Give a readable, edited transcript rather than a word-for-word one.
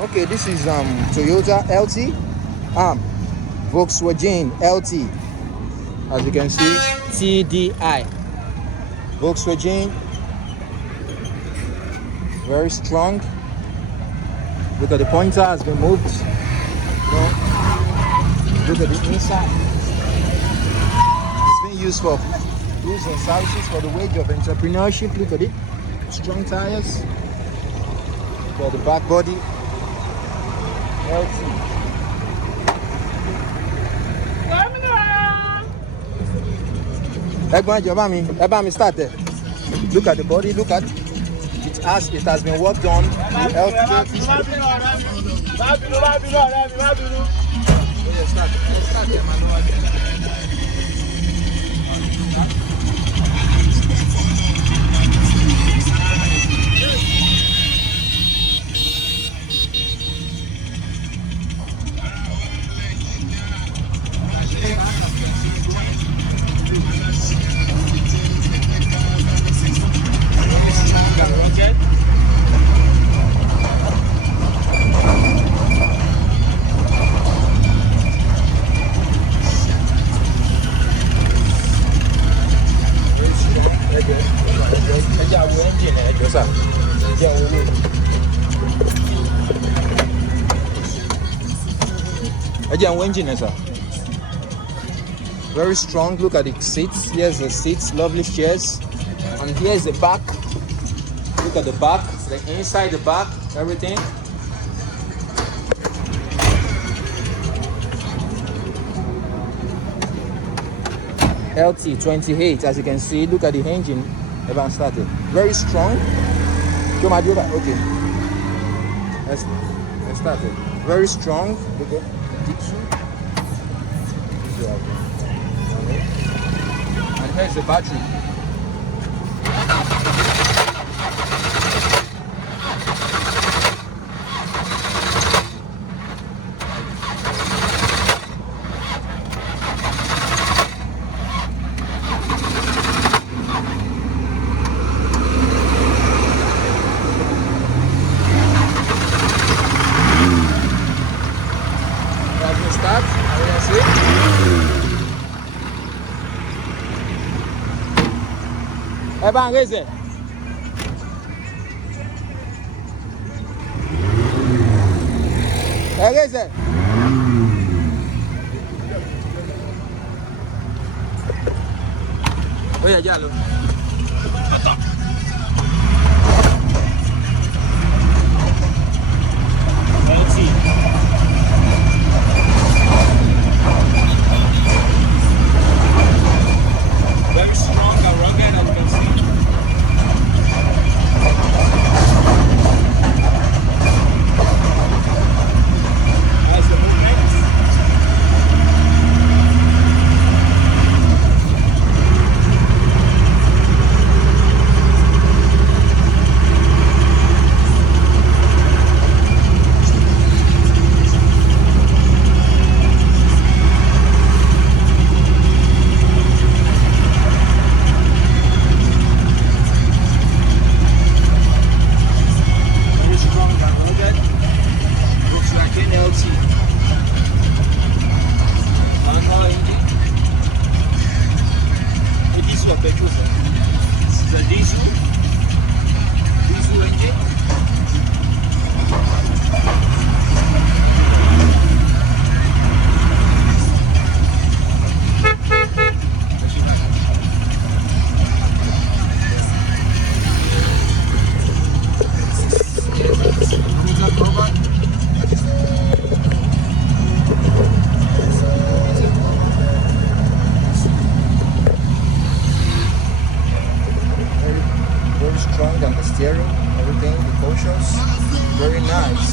Okay, this is Toyota LT, Volkswagen LT. As you can see, TDI. Volkswagen, very strong. Look at the pointer has been moved. Look at the inside. It's been used for goods and services for the wage of entrepreneurship. Look at it. Strong tires. For the back body. LT. Start there. Look at the body. Look at it has been worked on. Very strong. Look at the seats. Here's the seats, lovely chairs, and here's the back. Look at the back, the inside, the back, everything. LT38, as you can see. Look at the engine. Everyone started. Very strong. Okay. Let's start it. Very strong. Look at and here's the battery. Start. Bang, raise it. Raise it. Oye, ya lo. Very strong and rugged, as you can see. As the movement. Strong on the steering, everything, the cushions, very nice.